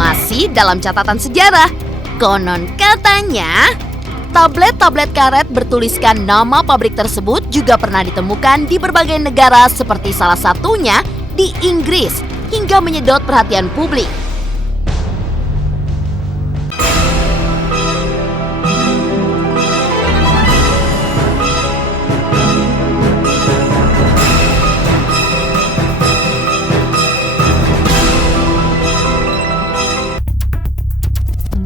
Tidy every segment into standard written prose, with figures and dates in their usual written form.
Masih dalam catatan sejarah, konon katanya tablet-tablet karet bertuliskan nama pabrik tersebut juga pernah ditemukan di berbagai negara seperti salah satunya di Inggris hingga menyedot perhatian publik.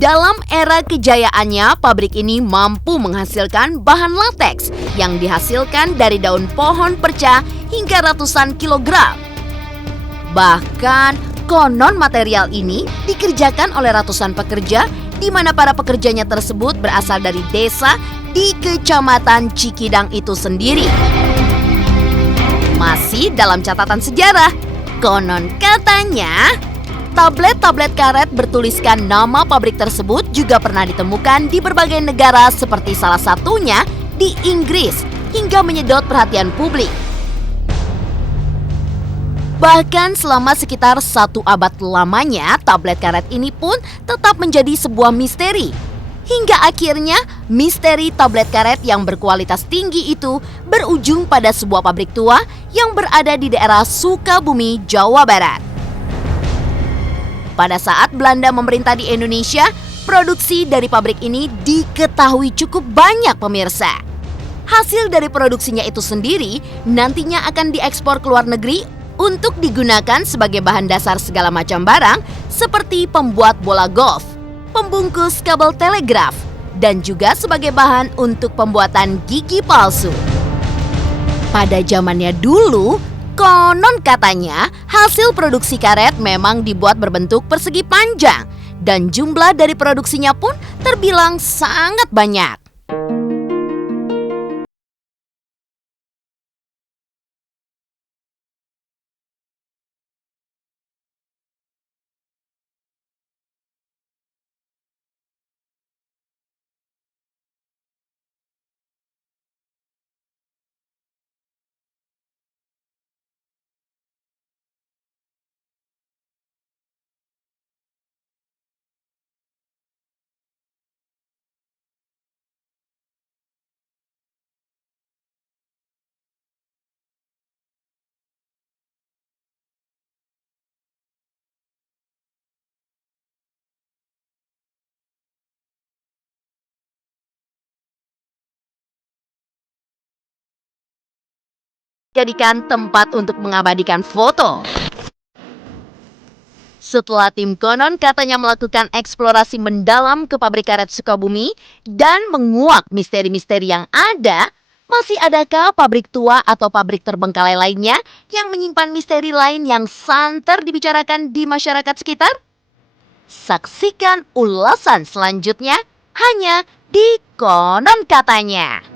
Dalam era kejayaannya, pabrik ini mampu menghasilkan bahan lateks yang dihasilkan dari daun pohon perca hingga ratusan kilogram. Bahkan, konon material ini dikerjakan oleh ratusan pekerja di mana para pekerjanya tersebut berasal dari desa di Kecamatan Cikidang itu sendiri. Masih dalam catatan sejarah, konon katanya tablet-tablet karet bertuliskan nama pabrik tersebut juga pernah ditemukan di berbagai negara seperti salah satunya di Inggris hingga menyedot perhatian publik. Bahkan selama sekitar 1 abad lamanya, tablet karet ini pun tetap menjadi sebuah misteri. Hingga akhirnya misteri tablet karet yang berkualitas tinggi itu berujung pada sebuah pabrik tua yang berada di daerah Sukabumi, Jawa Barat. Pada saat Belanda memerintah di Indonesia, produksi dari pabrik ini diketahui cukup banyak pemirsa. Hasil dari produksinya itu sendiri nantinya akan diekspor ke luar negeri untuk digunakan sebagai bahan dasar segala macam barang seperti pembuat bola golf, pembungkus kabel telegraf, dan juga sebagai bahan untuk pembuatan gigi palsu. Pada zamannya dulu, konon katanya hasil produksi karet memang dibuat berbentuk persegi panjang dan jumlah dari produksinya pun terbilang sangat banyak. Jadikan tempat untuk mengabadikan foto. Setelah tim konon katanya melakukan eksplorasi mendalam ke pabrik karet Sukabumi dan menguak misteri-misteri yang ada, masih adakah pabrik tua atau pabrik terbengkalai lainnya yang menyimpan misteri lain yang santer dibicarakan di masyarakat sekitar? Saksikan ulasan selanjutnya hanya di Konon Katanya.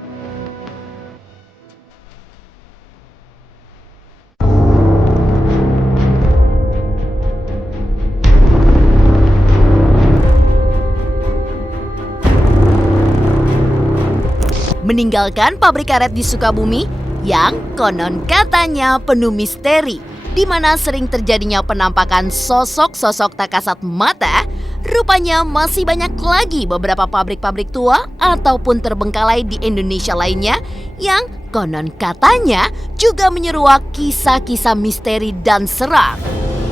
Meninggalkan pabrik karet di Sukabumi yang konon katanya penuh misteri, di mana sering terjadinya penampakan sosok-sosok tak kasat mata, rupanya masih banyak lagi beberapa pabrik-pabrik tua ataupun terbengkalai di Indonesia lainnya yang konon katanya juga menyeruak kisah-kisah misteri dan seram,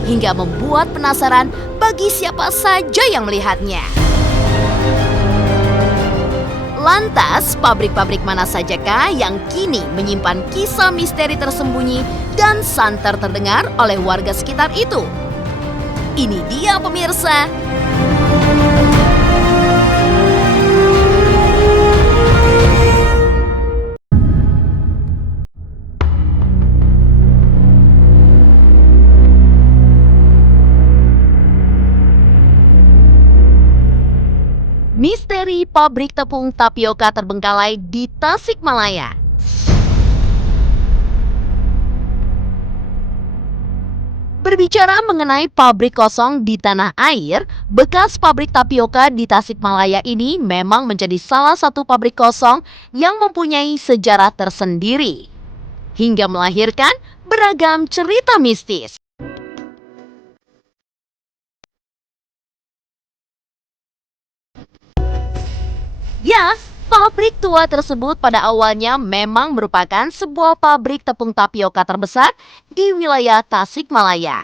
hingga membuat penasaran bagi siapa saja yang melihatnya. Lantas, pabrik-pabrik mana sajakah yang kini menyimpan kisah misteri tersembunyi dan santer terdengar oleh warga sekitar itu? Ini dia pemirsa. Misteri pabrik tepung tapioka terbengkalai di Tasikmalaya. Berbicara mengenai pabrik kosong di tanah air, bekas pabrik tapioka di Tasikmalaya ini memang menjadi salah satu pabrik kosong yang mempunyai sejarah tersendiri, hingga melahirkan beragam cerita mistis. Ya, pabrik tua tersebut pada awalnya memang merupakan sebuah pabrik tepung tapioka terbesar di wilayah Tasikmalaya.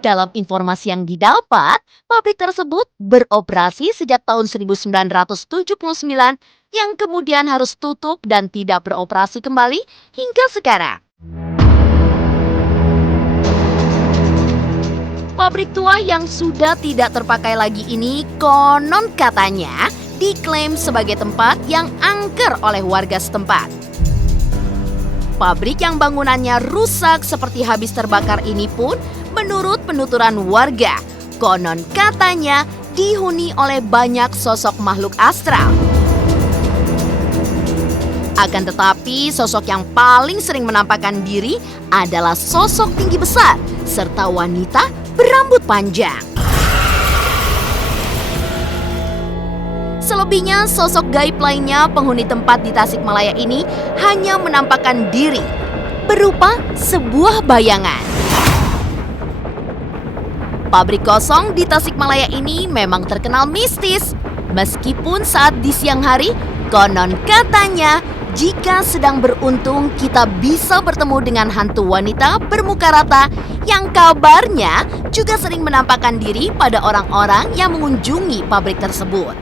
Dalam informasi yang didapat, pabrik tersebut beroperasi sejak tahun 1979 yang kemudian harus tutup dan tidak beroperasi kembali hingga sekarang. Pabrik tua yang sudah tidak terpakai lagi ini konon katanya diklaim sebagai tempat yang angker oleh warga setempat. Pabrik yang bangunannya rusak seperti habis terbakar ini pun menurut penuturan warga, konon katanya dihuni oleh banyak sosok makhluk astral. Akan tetapi, sosok yang paling sering menampakkan diri adalah sosok tinggi besar serta wanita berambut panjang. Selebihnya, sosok gaib lainnya penghuni tempat di Tasikmalaya ini hanya menampakkan diri berupa sebuah bayangan. Pabrik kosong di Tasikmalaya ini memang terkenal mistis. Meskipun saat di siang hari, konon katanya jika sedang beruntung kita bisa bertemu dengan hantu wanita bermuka rata yang kabarnya juga sering menampakkan diri pada orang-orang yang mengunjungi pabrik tersebut.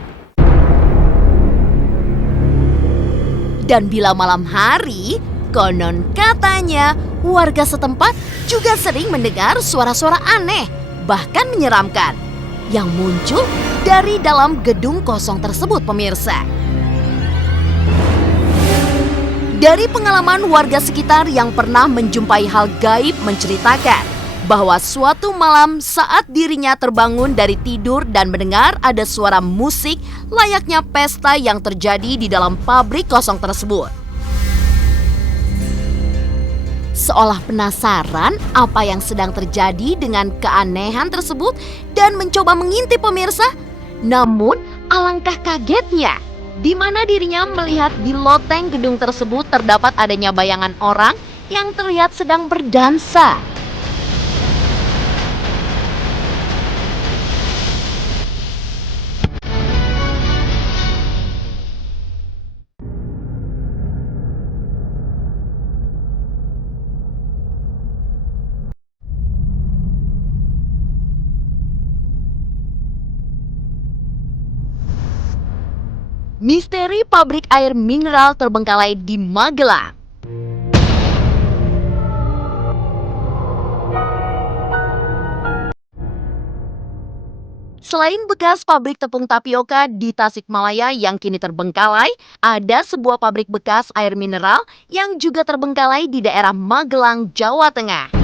Dan bila malam hari, konon katanya warga setempat juga sering mendengar suara-suara aneh, bahkan menyeramkan, yang muncul dari dalam gedung kosong tersebut, pemirsa. Dari pengalaman warga sekitar yang pernah menjumpai hal gaib menceritakan bahwa suatu malam saat dirinya terbangun dari tidur dan mendengar ada suara musik layaknya pesta yang terjadi di dalam pabrik kosong tersebut. Seolah penasaran apa yang sedang terjadi dengan keanehan tersebut dan mencoba mengintip, pemirsa. Namun alangkah kagetnya di mana dirinya melihat di loteng gedung tersebut terdapat adanya bayangan orang yang terlihat sedang berdansa. Misteri pabrik air mineral terbengkalai di Magelang. Selain bekas pabrik tepung tapioka di Tasikmalaya yang kini terbengkalai, ada sebuah pabrik bekas air mineral yang juga terbengkalai di daerah Magelang, Jawa Tengah.